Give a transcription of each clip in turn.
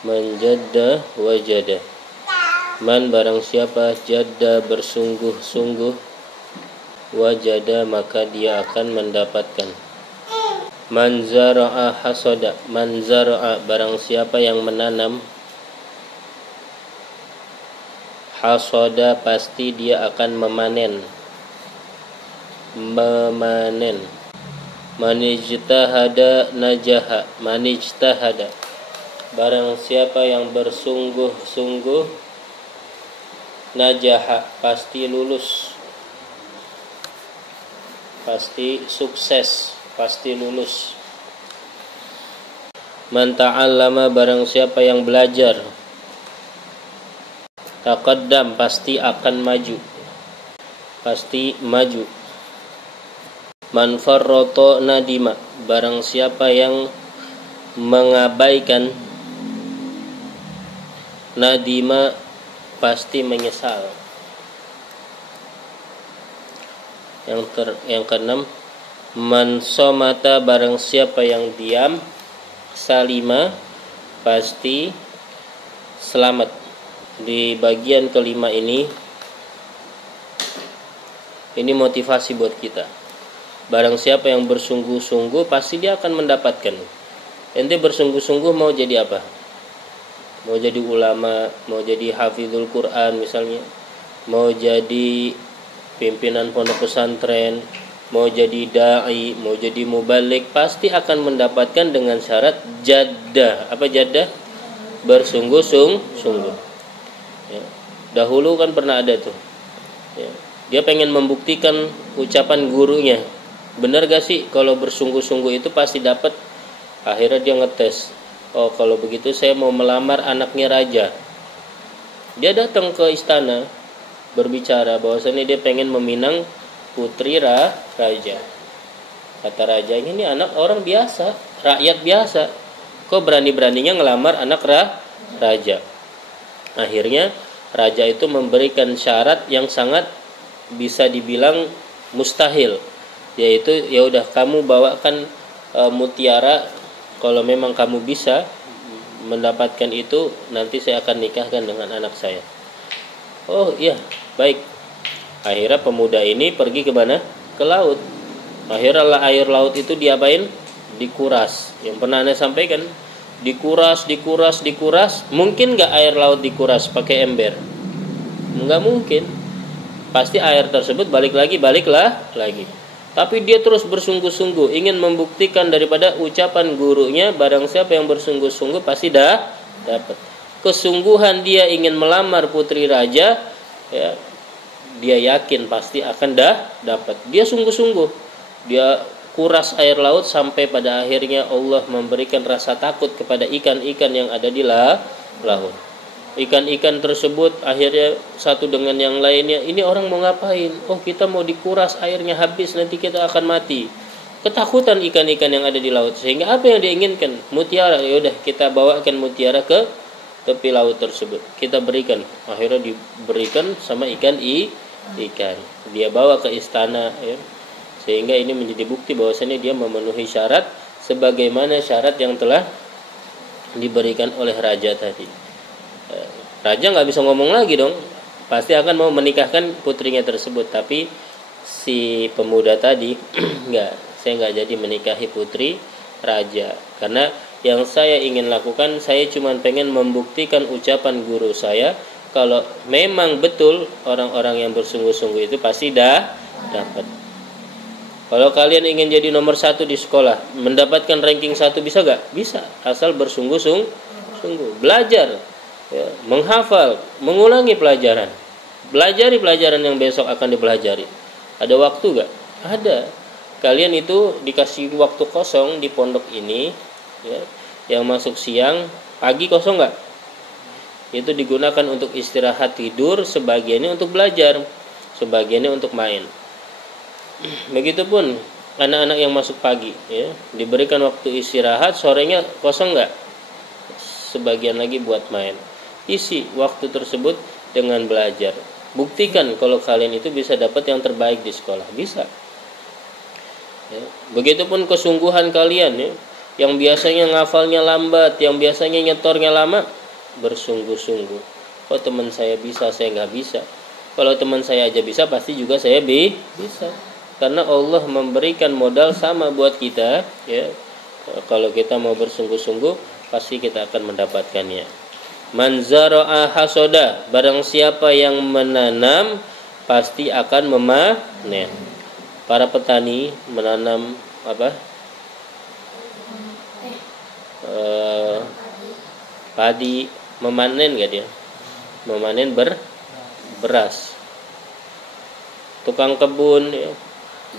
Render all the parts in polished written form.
Man jadda wajada. Man barang siapa jadda bersungguh-sungguh, wajada maka dia akan mendapatkan. Man zara'a hasada. Man zara'a barang siapa yang menanam, hasada pasti dia akan memanen. Memanen. Manijtahada najaha. Manijtahada barang siapa yang bersungguh-sungguh, najaha pasti lulus, pasti sukses, pasti lulus. Man ta'allama barang siapa yang belajar, taqaddam pasti akan maju, pasti maju. Man farrata nadima barang siapa yang mengabaikan, nadima pasti menyesal. Yang keenam, man somata barang siapa yang diam, salima pasti selamat. Di bagian kelima ini motivasi buat kita. Barang siapa yang bersungguh-sungguh pasti dia akan mendapatkan. Ente bersungguh-sungguh mau jadi apa? Mau jadi ulama, mau jadi hafizul Quran misalnya, mau jadi pimpinan pondok pesantren, mau jadi dai, mau jadi mubalik, pasti akan mendapatkan dengan syarat jaddah. Apa jaddah? Bersungguh-sungguh. Ya. Dahulu kan pernah ada tuh. Ya. Dia pengen membuktikan ucapan gurunya. Benar gak sih kalau bersungguh-sungguh itu pasti dapat? Akhirnya dia ngetes. Oh, kalau begitu saya mau melamar anaknya raja. Dia datang ke istana berbicara bahwasanya dia pengen meminang putri raja. Kata rajanya, ini anak orang biasa, rakyat biasa. Kok berani-beraninya ngelamar anak raja? Akhirnya raja itu memberikan syarat yang sangat bisa dibilang mustahil, yaitu ya udah kamu bawakan mutiara. Kalau memang kamu bisa mendapatkan itu, nanti saya akan nikahkan dengan anak saya. Oh iya, baik. Akhirnya pemuda ini pergi ke mana? Ke laut. Akhirnya air laut itu diapain? Dikuras. Yang pernah Anda sampaikan, dikuras. Mungkin nggak air laut dikuras pakai ember? Nggak mungkin. Pasti air tersebut balik lagi. Tapi dia terus bersungguh-sungguh ingin membuktikan daripada ucapan gurunya, barang siapa yang bersungguh-sungguh pasti dapat. Kesungguhan dia ingin melamar putri raja, ya, dia yakin pasti akan dapat. Dia sungguh-sungguh. Dia kuras air laut sampai pada akhirnya Allah memberikan rasa takut kepada ikan-ikan yang ada di laut. Ikan-ikan tersebut akhirnya satu dengan yang lainnya, ini orang mau ngapain? Oh, kita mau dikuras, airnya habis, nanti kita akan mati. Ketakutan ikan-ikan yang ada di laut, sehingga apa yang diinginkan? Mutiara. Ya udah, kita bawakan mutiara ke tepi laut tersebut, kita berikan. Akhirnya diberikan sama ikan. Dia bawa ke istana, ya. Sehingga ini menjadi bukti bahwasanya dia memenuhi syarat sebagaimana syarat yang telah diberikan oleh raja tadi. Raja nggak bisa ngomong lagi dong, pasti akan mau menikahkan putrinya tersebut. Tapi si pemuda tadi saya nggak jadi menikahi putri raja, karena yang saya ingin lakukan, saya cuma pengen membuktikan ucapan guru saya. Kalau memang betul orang-orang yang bersungguh-sungguh itu pasti dapat. Kalau kalian ingin jadi nomor 1 di sekolah, mendapatkan ranking 1, bisa gak? Bisa, asal bersungguh-sungguh. Belajar, ya, menghafal, mengulangi pelajaran. Pelajari pelajaran yang besok akan dipelajari. Ada waktu gak? Ada. Kalian itu dikasih waktu kosong di pondok ini, ya, yang masuk siang, pagi kosong gak? Itu digunakan untuk istirahat tidur, sebagiannya untuk belajar, sebagiannya untuk main. Begitupun anak-anak yang masuk pagi, ya, diberikan waktu istirahat, sorenya kosong nggak? Sebagian lagi buat main. Isi waktu tersebut dengan belajar. Buktikan kalau kalian itu bisa dapat yang terbaik di sekolah, bisa. Ya. Begitupun kesungguhan kalian, ya. Yang biasanya ngafalnya lambat, yang biasanya nyetornya lama, bersungguh-sungguh. Oh teman saya bisa, saya nggak bisa. Kalau teman saya aja bisa, pasti juga saya bisa. Karena Allah memberikan modal sama buat kita, ya. Kalau kita mau bersungguh-sungguh, pasti kita akan mendapatkannya. Man zara'a hasoda, barang siapa yang menanam pasti akan memanen. Para petani menanam apa? Padi, memanen gak dia? Memanen beras. Tukang kebun ya,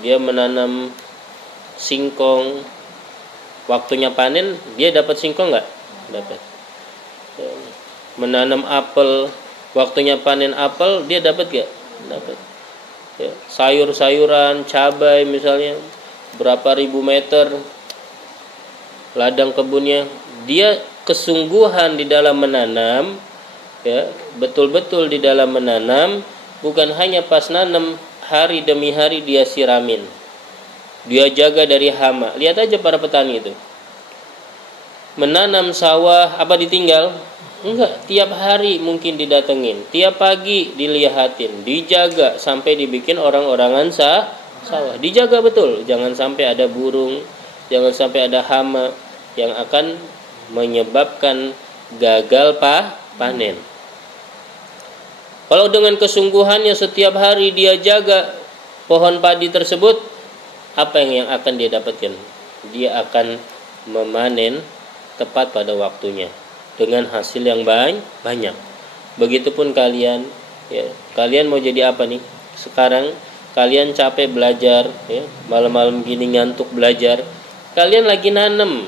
dia menanam singkong. Waktunya panen dia dapat singkong nggak? Dapat. Menanam apel, waktunya panen apel dia dapat gak? Dapat. Ya, sayur-sayuran, cabai misalnya, berapa ribu meter ladang kebunnya, dia kesungguhan di dalam menanam, ya, betul-betul di dalam menanam, bukan hanya pas nanam, hari demi hari dia siramin, dia jaga dari hama. Lihat aja para petani itu, menanam sawah apa ditinggal? Enggak, tiap hari mungkin didatengin, tiap pagi dilihatin, dijaga sampai dibikin orang-orangan sawah, dijaga betul, jangan sampai ada burung, jangan sampai ada hama yang akan menyebabkan gagal panen. Kalau dengan kesungguhannya setiap hari dia jaga pohon padi tersebut, apa yang akan dia dapatkan? Dia akan memanen tepat pada waktunya dengan hasil yang banyak. Begitupun kalian, ya, kalian mau jadi apa nih? Sekarang kalian capek belajar, ya, malam-malam gini ngantuk belajar, kalian lagi nanam.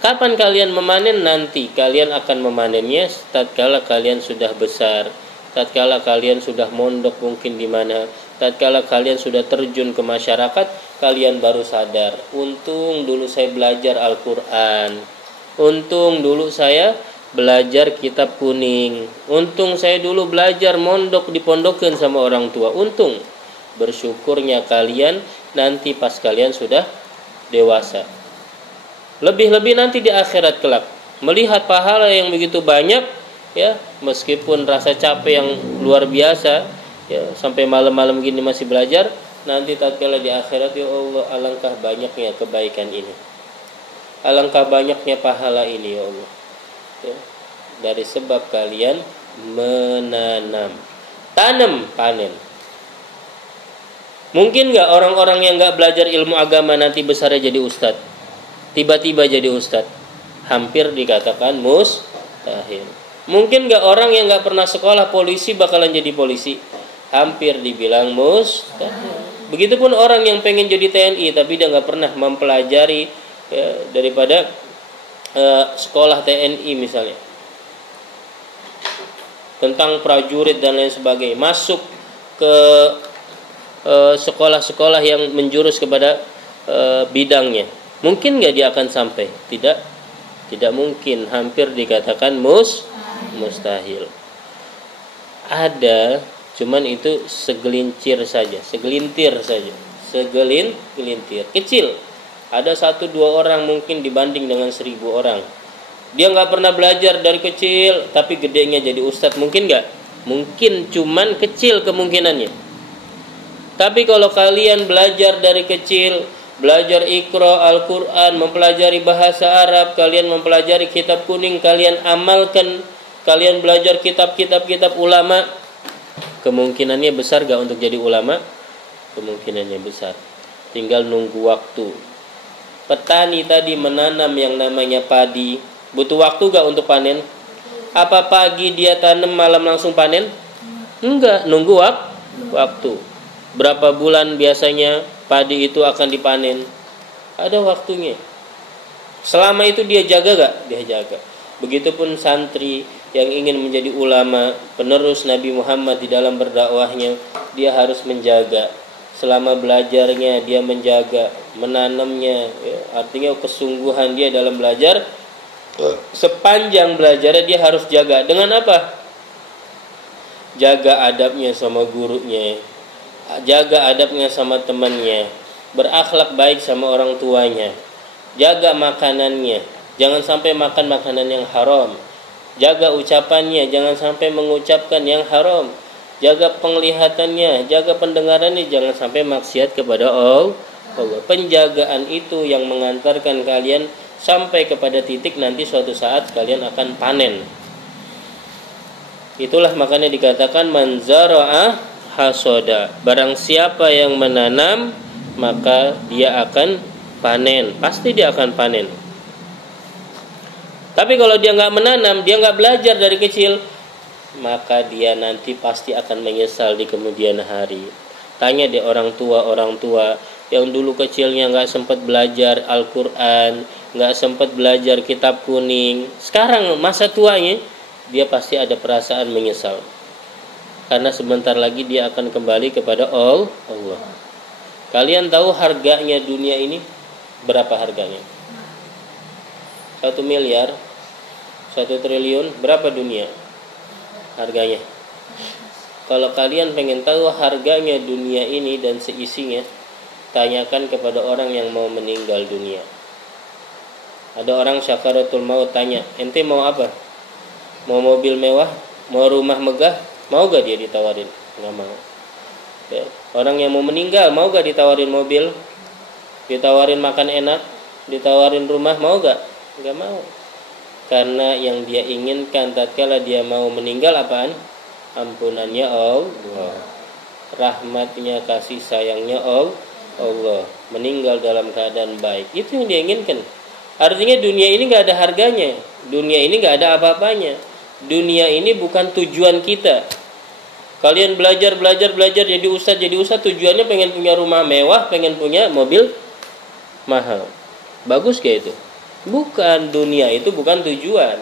Kapan kalian memanen? Nanti kalian akan memanennya tatkala kalian sudah besar, tatkala kalian sudah mondok mungkin di mana, tatkala kalian sudah terjun ke masyarakat, kalian baru sadar, untung dulu saya belajar Al-Qur'an, untung dulu saya belajar kitab kuning, untung saya dulu belajar mondok dipondokin sama orang tua, untung. Bersyukurnya kalian nanti pas kalian sudah dewasa. Lebih-lebih nanti di akhirat kelak, melihat pahala yang begitu banyak, ya, meskipun rasa capek yang luar biasa, ya, sampai malam-malam gini masih belajar, nanti tatkala di akhirat, ya Allah, alangkah banyaknya kebaikan ini, alangkah banyaknya pahala ini, ya Allah, ya, dari sebab kalian menanam. Tanam, panen. Mungkin nggak orang-orang yang nggak belajar ilmu agama nanti besarnya jadi ustadz, tiba-tiba jadi ustadz? Hampir dikatakan mustahil. Mungkin nggak orang yang nggak pernah sekolah polisi bakalan jadi polisi? Hampir dibilang mustahil. Begitupun orang yang pengen jadi TNI tapi dia nggak pernah mempelajari, ya, daripada sekolah TNI misalnya, tentang prajurit dan lain sebagainya, masuk ke sekolah-sekolah yang menjurus kepada bidangnya, mungkin nggak dia akan sampai? Tidak mungkin. Hampir dikatakan mustahil. Ada, cuman itu segelintir saja, segelintir kecil. Ada 1-2 orang mungkin dibanding dengan 1000 orang. Dia nggak pernah belajar dari kecil, tapi gedenya jadi ustadz, mungkin nggak? Mungkin, cuman kecil kemungkinannya. Tapi kalau kalian belajar dari kecil, belajar Iqra Al-Quran, mempelajari bahasa Arab, kalian mempelajari kitab kuning, kalian amalkan, kalian belajar kitab-kitab ulama, kemungkinannya besar gak untuk jadi ulama? Kemungkinannya besar. Tinggal nunggu waktu. Petani tadi menanam yang namanya padi, butuh waktu gak untuk panen? Apa pagi dia tanam malam langsung panen? Enggak, nunggu waktu. Berapa bulan biasanya padi itu akan dipanen? Ada waktunya. Selama itu dia jaga gak? Dia jaga. Begitupun santri yang ingin menjadi ulama, penerus Nabi Muhammad di dalam berdakwahnya, dia harus menjaga. Selama belajarnya dia menjaga, menanamnya, ya, artinya kesungguhan dia dalam belajar. Sepanjang belajarnya dia harus jaga. Dengan apa? Jaga adabnya sama gurunya, jaga adabnya sama temannya, berakhlak baik sama orang tuanya, Jaga makanannya, jangan sampai makan makanan yang haram. Jaga ucapannya, jangan sampai mengucapkan yang haram. Jaga penglihatannya, jaga pendengarannya, jangan sampai maksiat kepada Allah. Penjagaan itu yang mengantarkan kalian sampai kepada titik nanti suatu saat kalian akan panen. Itulah makanya dikatakan man zara'a hasoda. Barang siapa yang menanam, maka dia akan panen. Pasti dia akan panen. Tapi kalau dia nggak menanam, dia nggak belajar dari kecil, maka dia nanti pasti akan menyesal di kemudian hari. Tanya deh orang tua yang dulu kecilnya nggak sempat belajar Al-Quran, nggak sempat belajar kitab kuning. Sekarang masa tuanya, dia pasti ada perasaan menyesal. Karena sebentar lagi dia akan kembali kepada Allah. Kalian tahu harganya dunia ini? Berapa harganya? 1 miliar, 1 triliun, berapa dunia harganya? Kalau kalian pengen tahu harganya dunia ini dan seisinya, tanyakan kepada orang yang mau meninggal dunia. Ada orang syakaratul maut tanya, ente mau apa? Mau mobil mewah? Mau rumah megah? Mau gak dia ditawarin? Nggak mau. Ya. Orang yang mau meninggal mau gak ditawarin mobil? Ditawarin makan enak? Ditawarin rumah? Mau gak? Nggak mau. Karena yang dia inginkan tatkala dia mau meninggal apaan? Ampunannya Allah, rahmatnya, kasih sayangnya Allah, meninggal dalam keadaan baik. Itu yang dia inginkan. Artinya dunia ini gak ada harganya, dunia ini gak ada apa-apanya. Dunia ini bukan tujuan kita. Kalian belajar jadi ustadz, tujuannya pengen punya rumah mewah, pengen punya mobil mahal. Bagus kayak itu. Bukan, dunia itu bukan tujuan.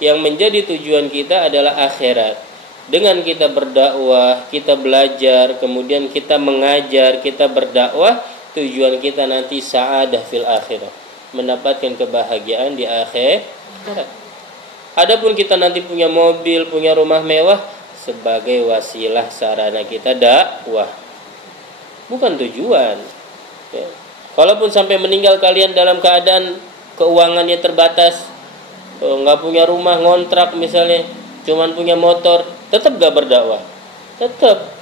Yang menjadi tujuan kita adalah akhirat. Dengan kita berdakwah, kita belajar, kemudian kita mengajar, kita berdakwah, tujuan kita nanti sa'adah fil akhirah, mendapatkan kebahagiaan di akhirat. Adapun kita nanti punya mobil, punya rumah mewah, sebagai wasilah sarana kita dakwah, bukan tujuan. Ya. Kalaupun sampai meninggal kalian dalam keadaan keuangannya terbatas, nggak punya rumah, ngontrak misalnya, cuman punya motor, tetap gak berdakwah? Tetap.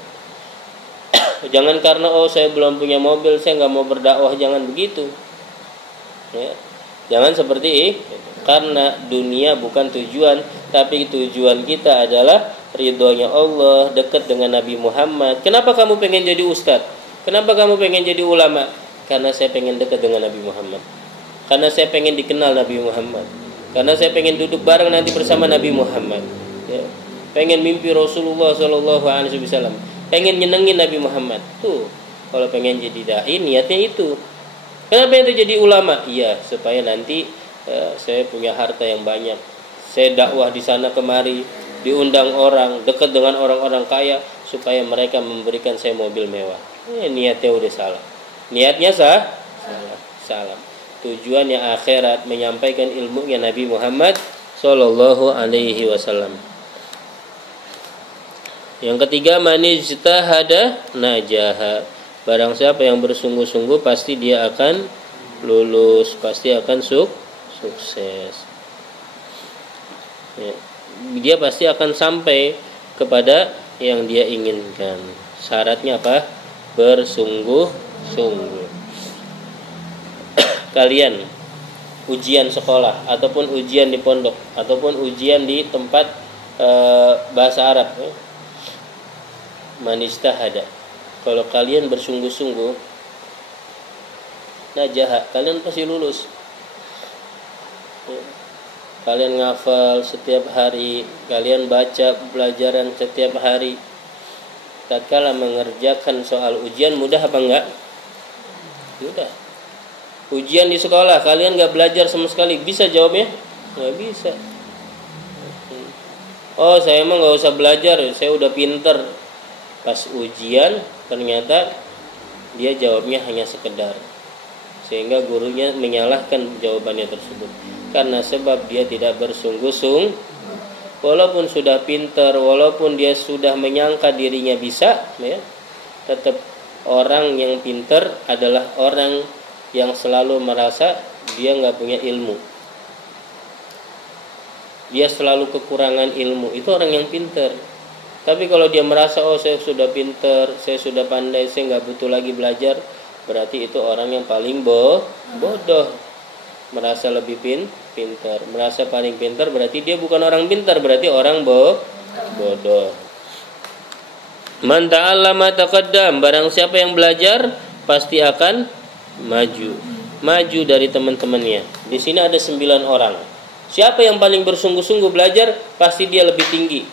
Jangan karena saya belum punya mobil, saya nggak mau berdakwah, jangan begitu. Ya. Jangan seperti itu. Karena dunia bukan tujuan, tapi tujuan kita adalah ridhonya Allah, dekat dengan Nabi Muhammad. Kenapa kamu pengen jadi ustadz? Kenapa kamu pengen jadi ulama? Karena saya pengen dekat dengan Nabi Muhammad. Karena saya pengen dikenal Nabi Muhammad. Karena saya pengen duduk bareng nanti bersama Nabi Muhammad. Ya. Pengen mimpi Rasulullah SAW. Pengen nyenengin Nabi Muhammad. Tuh, kalau pengen jadi dai, niatnya itu. Kenapa itu jadi ulama? Iya, supaya nanti saya punya harta yang banyak. Saya dakwah di sana kemari, diundang orang, dekat dengan orang-orang kaya, supaya mereka memberikan saya mobil mewah. Niatnya udah salah. Niatnya salah. Tujuannya akhirat, menyampaikan ilmunya Nabi Muhammad Sallallahu Alaihi Wasallam. Yang ketiga, manijtahada najaha. Barang siapa yang bersungguh-sungguh pasti dia akan lulus, pasti akan sukses. Ya. Dia pasti akan sampai kepada yang dia inginkan. Syaratnya apa? Bersungguh-sungguh. Kalian ujian sekolah ataupun ujian di pondok ataupun ujian di tempat bahasa Arab, ya. Manistahada. Kalau kalian bersungguh-sungguh, najah, kalian pasti lulus. Ya. Kalian ngafal setiap hari, kalian baca pelajaran setiap hari. Tatkala mengerjakan soal ujian, mudah apa enggak? Mudah. Ujian di sekolah, kalian gak belajar sama sekali, bisa jawabnya? Gak bisa. Oh, saya emang gak usah belajar, saya udah pinter. Pas ujian, ternyata dia jawabnya hanya sekedar. Sehingga gurunya menyalahkan jawabannya tersebut. Karena sebab dia tidak bersungguh-sungguh. Walaupun sudah pinter, walaupun dia sudah menyangka dirinya bisa, ya, tetap orang yang pinter adalah orang yang selalu merasa dia nggak punya ilmu. Dia selalu kekurangan ilmu. Itu orang yang pintar. Tapi kalau dia merasa, oh saya sudah pintar, saya sudah pandai, saya nggak butuh lagi belajar, berarti itu orang yang paling bodoh. Merasa lebih pintar, merasa paling pintar, berarti dia bukan orang pintar, berarti orang bodoh. Man ta'allama taqaddam, barang siapa yang belajar pasti akan maju dari teman-temannya. Di sini ada 9 orang. Siapa yang paling bersungguh-sungguh belajar, pasti dia lebih tinggi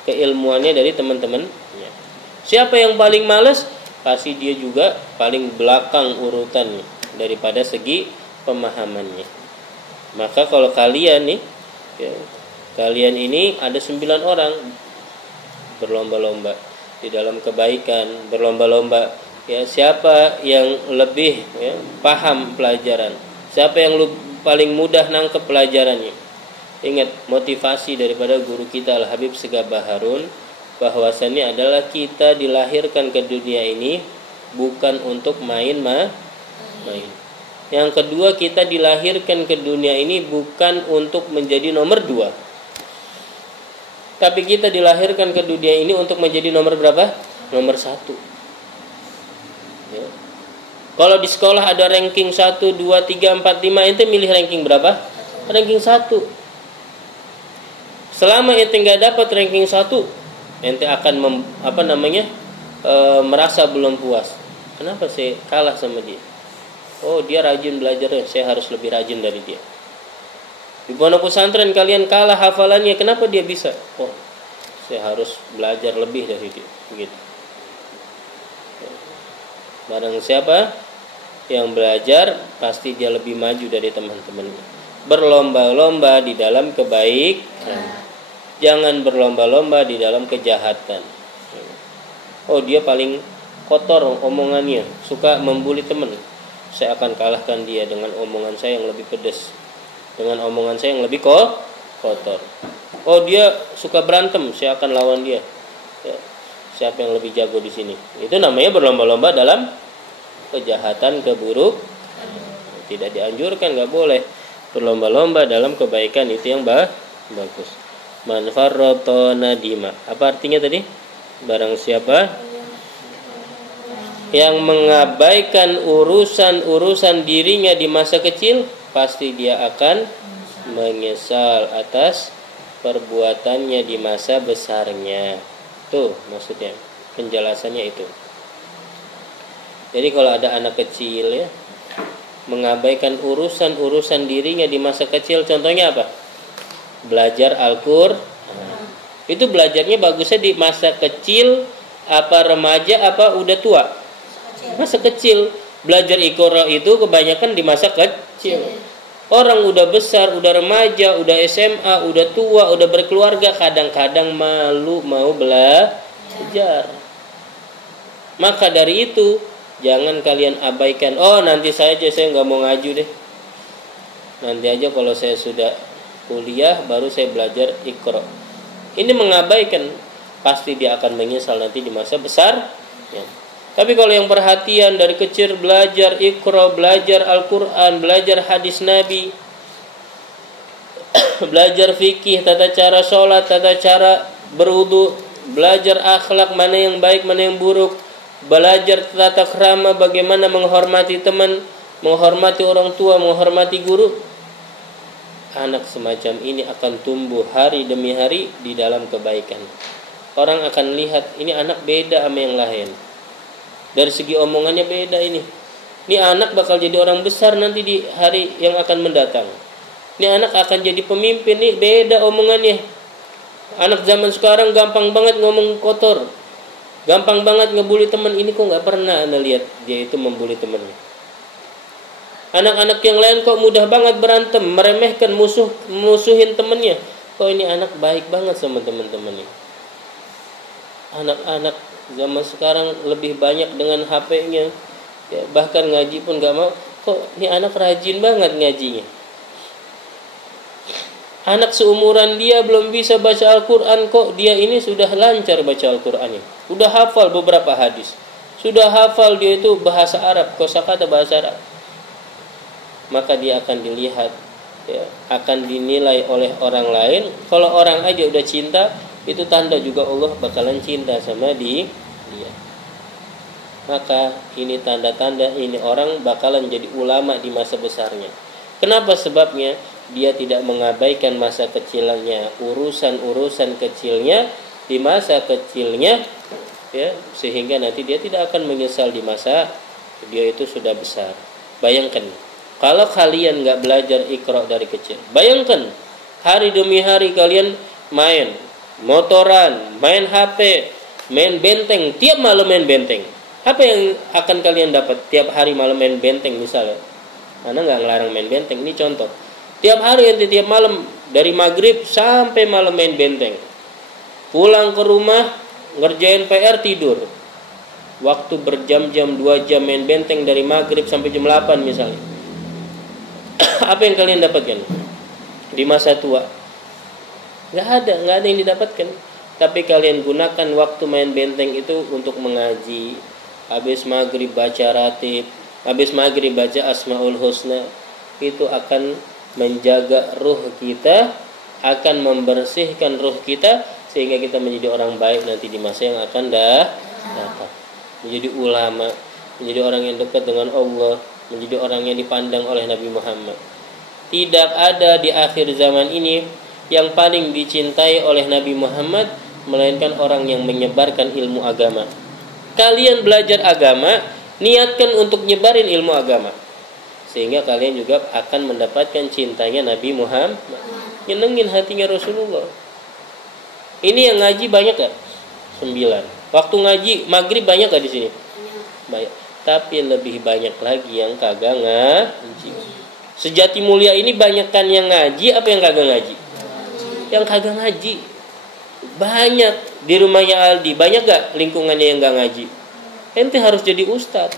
keilmuannya dari teman-temannya. Siapa yang paling malas, pasti dia juga paling belakang urutannya daripada segi pemahamannya. Maka kalau kalian nih, kalian ini ada 9 orang berlomba-lomba di dalam kebaikan, berlomba-lomba. Siapa yang lebih paham pelajaran, siapa yang paling mudah nangkep pelajarannya. Ingat, motivasi daripada guru kita Al-Habib Segabah Harun bahwasannya adalah kita dilahirkan ke dunia ini bukan untuk main. Yang kedua, kita dilahirkan ke dunia ini bukan untuk menjadi nomor 2. Tapi kita dilahirkan ke dunia ini untuk menjadi nomor berapa? Nomor 1. Kalau di sekolah ada ranking 1, 2, 3, 4, 5, ente milih ranking berapa? Ranking 1. Selama ente nggak dapat ranking 1, ente akan merasa belum puas. Kenapa saya kalah sama dia? Oh, dia rajin belajar, saya harus lebih rajin dari dia. Di pondok pesantren kalian kalah hafalannya, kenapa dia bisa? Oh, saya harus belajar lebih dari dia. Begitu. Barang siapa yang belajar, pasti dia lebih maju dari teman-temannya. Berlomba-lomba di dalam kebaikan. Jangan berlomba-lomba di dalam kejahatan. Oh, dia paling kotor omongannya, suka membuli teman. Saya akan kalahkan dia dengan omongan saya yang lebih pedas, dengan omongan saya yang lebih kotor. Oh, dia suka berantem, saya akan lawan dia. Siapa yang lebih jago di sini? Itu namanya berlomba-lomba dalam kejahatan, keburuk. Tidak dianjurkan, nggak boleh. Berlomba-lomba dalam kebaikan, itu yang bagus. Man farrata nadima. Apa artinya tadi? Barang siapa yang mengabaikan urusan dirinya di masa kecil, pasti dia akan menyesal atas perbuatannya di masa besarnya. Tuh maksudnya, penjelasannya itu. Jadi kalau ada anak kecil mengabaikan urusan dirinya di masa kecil, contohnya apa? Belajar Al-Qur'an. Itu belajarnya bagusnya di masa kecil, apa remaja, apa udah tua? Masa kecil. Belajar Iqra itu kebanyakan di masa kecil. Orang udah besar, udah remaja, udah SMA, udah tua, udah berkeluarga, kadang-kadang malu mau belajar. Maka dari itu, jangan kalian abaikan. Oh, nanti saja, saya nggak mau ngaju deh. Nanti aja kalau saya sudah kuliah baru saya belajar Iqra. Ini mengabaikan, pasti dia akan menyesal nanti di masa besar. Tapi kalau yang perhatian dari kecil belajar Iqra, belajar Al-Qur'an, belajar hadis Nabi, belajar fikih, tata cara sholat, tata cara berwudu, belajar akhlak, mana yang baik, mana yang buruk, belajar tata krama, bagaimana menghormati teman, menghormati orang tua, menghormati guru. Anak semacam ini akan tumbuh hari demi hari di dalam kebaikan. Orang akan lihat, ini anak beda sama yang lain. Dari segi omongannya beda ini. Ini anak bakal jadi orang besar nanti di hari yang akan mendatang. Ini anak akan jadi pemimpin, nih beda omongannya. Anak zaman sekarang gampang banget ngomong kotor, gampang banget ngebully teman. Ini kok nggak pernah Anda lihat dia itu membuli temannya. Anak-anak yang lain kok mudah banget berantem, meremehkan, musuhin temennya. Kok ini anak baik banget sama teman-temannya. Anak-anak zaman sekarang lebih banyak dengan HP-nya, bahkan ngaji pun gak mau. Kok ini anak rajin banget ngajinya. Anak seumuran dia belum bisa baca Al-Quran, kok dia ini sudah lancar baca Al-Qurannya. Sudah hafal beberapa hadis, sudah hafal dia itu bahasa Arab, kosakata bahasa Arab. maka dia akan dilihat, ya, akan dinilai oleh orang lain. Kalau orang aja udah cinta, itu tanda juga Allah bakalan cinta sama dia. Maka ini tanda-tanda ini orang bakalan jadi ulama di masa besarnya. Kenapa? Sebabnya dia tidak mengabaikan masa kecilnya, urusan-urusan kecilnya di masa kecilnya, ya, sehingga nanti dia tidak akan menyesal di masa dia itu sudah besar. Bayangkan kalau kalian nggak belajar Iqra dari kecil, bayangkan hari demi hari kalian main motoran, main HP, main benteng, tiap malam main benteng. Apa yang akan kalian dapat tiap hari malam main benteng misalnya? Anda nggak ngelarang main benteng, ini contoh. Tiap hari nanti tiap malam dari maghrib sampai malam main benteng. Pulang ke rumah ngerjain PR, tidur. Waktu berjam-jam, 2 jam main benteng dari maghrib sampai jam 8 misalnya. Apa yang kalian dapatkan di masa tua? Nggak ada yang didapatkan. Tapi kalian gunakan waktu main benteng itu untuk mengaji. Habis maghrib baca ratib, habis maghrib baca Asmaul Husna. Itu akan menjaga ruh kita, akan membersihkan ruh kita, sehingga kita menjadi orang baik nanti di masa yang akan datang. Menjadi ulama, menjadi orang yang dekat dengan Allah, menjadi orang yang dipandang oleh Nabi Muhammad. Tidak ada di akhir zaman ini yang paling dicintai oleh Nabi Muhammad melainkan orang yang menyebarkan ilmu agama. Kalian belajar agama, niatkan untuk nyebarin ilmu agama, sehingga kalian juga akan mendapatkan cintanya Nabi Muhammad, nyenengin hatinya Rasulullah. Ini yang ngaji banyak gak? 9. Waktu ngaji maghrib banyak gak di sini? Banyak. Tapi lebih banyak lagi yang kagak ngaji. Sejati Mulia ini banyakkan yang ngaji apa yang kagak ngaji? Yang kagak ngaji. Banyak di rumahnya Aldi, banyak gak lingkungannya yang gak ngaji? Ente harus jadi ustadz.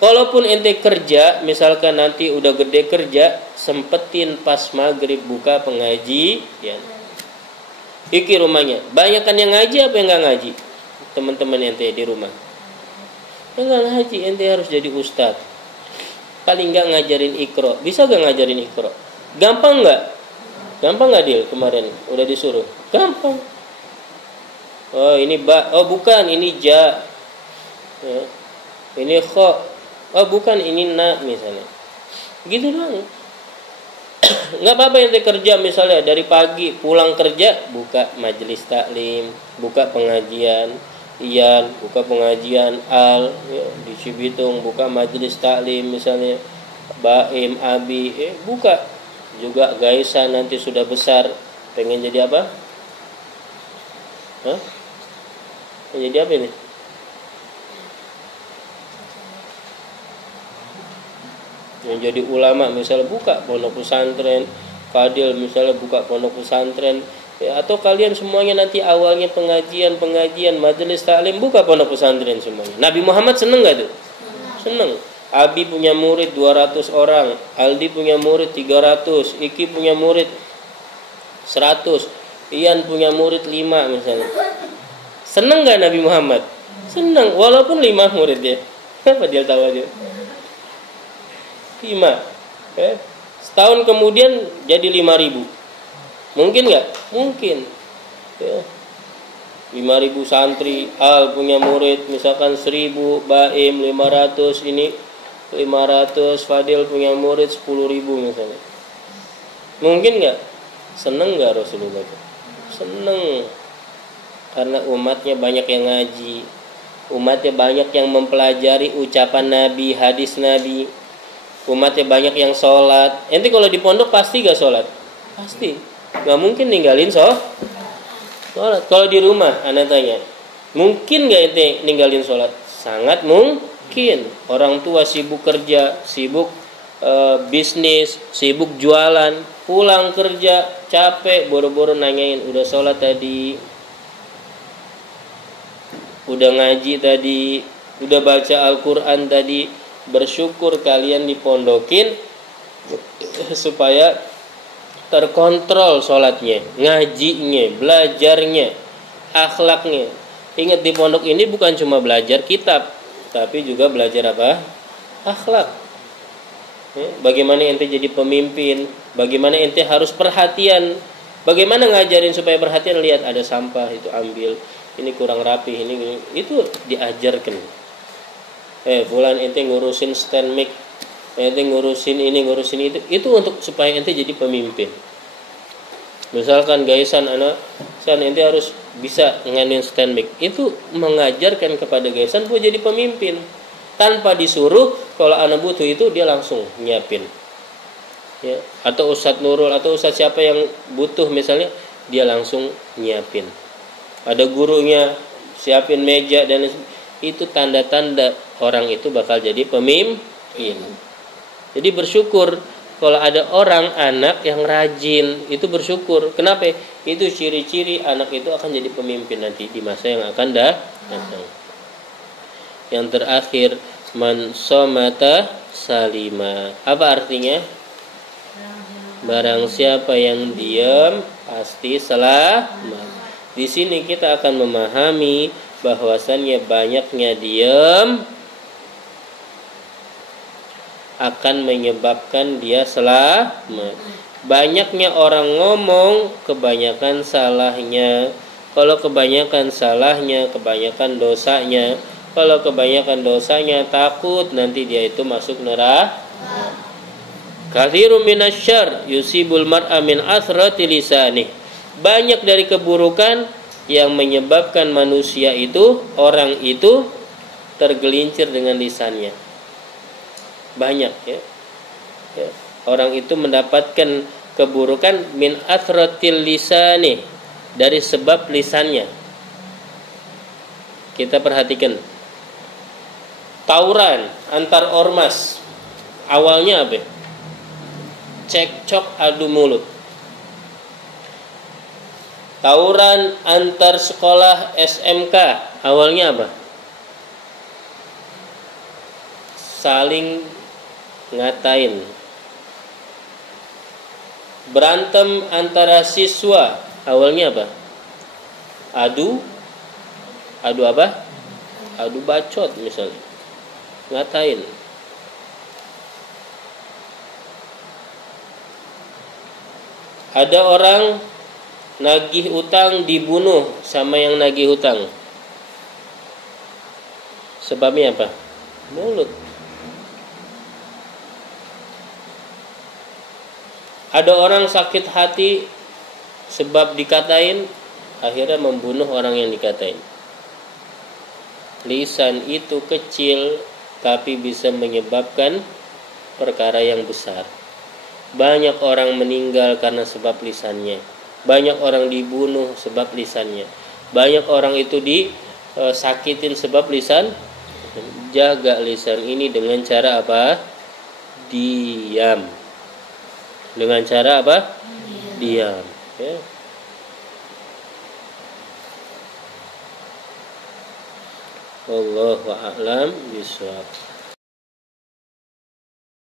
Walaupun ente kerja, misalkan nanti udah gede kerja, sempetin pas maghrib buka pengajian. Iki rumahnya, banyakkan yang ngaji apa yang gak ngaji? Teman-teman ente di rumah yang gak ngaji, ente harus jadi ustadz. Paling gak ngajarin Iqra. Bisa gak ngajarin Iqra? Gampang gak? Gampang gak Dil kemarin? Udah disuruh? Gampang. Oh ini ba, oh bukan ini ja, ya. Ini kho, oh bukan ini na misalnya. Gitu doang. Nggak apa-apa yang kerja misalnya dari pagi pulang kerja buka majelis taklim, buka pengajian Iyan, buka pengajian Al, ya, di Cibitung buka majelis taklim misalnya Baim Abi, buka juga Gaisa nanti sudah besar pengen jadi apa? Hah? Jadi apa ini? Yang jadi ulama misalnya buka pondok pesantren, Fadil misalnya buka pondok pesantren, ya, atau kalian semuanya nanti awalnya pengajian majelis taklim buka pondok pesantren semuanya. Nabi Muhammad seneng gak tuh? Seneng. Abi punya murid 200 orang, Aldi punya murid 300, Iki punya murid 100, Ian punya murid 5 misalnya. Seneng gak Nabi Muhammad? Seneng, walaupun 5 murid dia. Kenapa dia tahu aja? 5. Setahun kemudian jadi 5.000. Mungkin gak? Mungkin. Ya. 5.000 santri, Al punya murid misalkan 1.000, Baim 500, ini 500, Fadil punya murid 10.000 misalnya. Mungkin gak? Seneng gak Rasulullah? Seneng. Karena umatnya banyak yang ngaji, umatnya banyak yang mempelajari ucapan Nabi, hadis Nabi, umatnya banyak yang sholat. Ente kalau di pondok pasti gak sholat? Pasti. Gak mungkin ninggalin sholat. Kalau di rumah, anak tanya, mungkin gak ente ninggalin sholat? Sangat mungkin. Orang tua sibuk kerja, sibuk bisnis, sibuk jualan, pulang kerja capek, boro-boro nanyain udah sholat tadi, udah ngaji tadi, udah baca Al-Quran tadi. Bersyukur kalian dipondokin supaya terkontrol sholatnya, ngajinya, belajarnya, akhlaknya. Ingat di pondok ini bukan cuma belajar kitab, tapi juga belajar apa? Akhlak. Bagaimana ente jadi pemimpin, bagaimana ente harus perhatian, bagaimana ngajarin supaya perhatian, lihat ada sampah itu ambil, ini kurang rapi, ini itu diajarkan. Fulan ente ngurusin stand mic, ente ngurusin ini ngurusin itu untuk supaya ente jadi pemimpin. Misalkan gaisan anak, ente harus bisa nganin stand mic, itu mengajarkan kepada gaisan buat jadi pemimpin. Tanpa disuruh, kalau anak butuh itu dia langsung nyiapin. Ya, atau Ustadz Nurul atau Ustadz siapa yang butuh misalnya, dia langsung nyiapin. Ada gurunya siapin meja dan itu tanda-tanda orang itu bakal jadi pemimpin. Jadi bersyukur kalau ada orang anak yang rajin, itu bersyukur. Kenapa? Itu ciri-ciri anak itu akan jadi pemimpin nanti di masa yang akan datang. Yang terakhir, man somata salima. Apa artinya? Barang siapa yang diam pasti selamat. Di sini kita akan memahami bahwasannya banyaknya diam akan menyebabkan dia selamat. Banyaknya orang ngomong, kebanyakan salahnya. Kalau kebanyakan salahnya, kebanyakan dosanya. Kalau kebanyakan dosanya, takut nanti dia itu masuk neraka. Katsirun minasyarr yusibul mar'a min asrati lisanih. Banyak dari keburukan yang menyebabkan manusia itu, orang itu tergelincir dengan lisannya. Banyak ya. Orang itu mendapatkan keburukan min asratil lisanih, dari sebab lisannya. Kita perhatikan. Tawuran antar ormas awalnya apa? Cekcok adu mulut. Tawuran antar sekolah SMK awalnya apa? Saling ngatain. Berantem antara siswa awalnya apa? Adu apa? Adu bacot misalnya. Ngatain. Ada orang nagih utang dibunuh sama yang nagih utang. Sebabnya apa? Mulut. Ada orang sakit hati sebab dikatain, akhirnya membunuh orang yang dikatain. Lisan itu kecil tapi bisa menyebabkan perkara yang besar. Banyak orang meninggal karena sebab lisannya. Banyak orang dibunuh sebab lisannya. Banyak orang itu disakitin sebab lisan. Jaga lisan ini dengan cara apa? Diam. Dengan cara apa? Diam. Ya. Wallahu a'lam bishawab.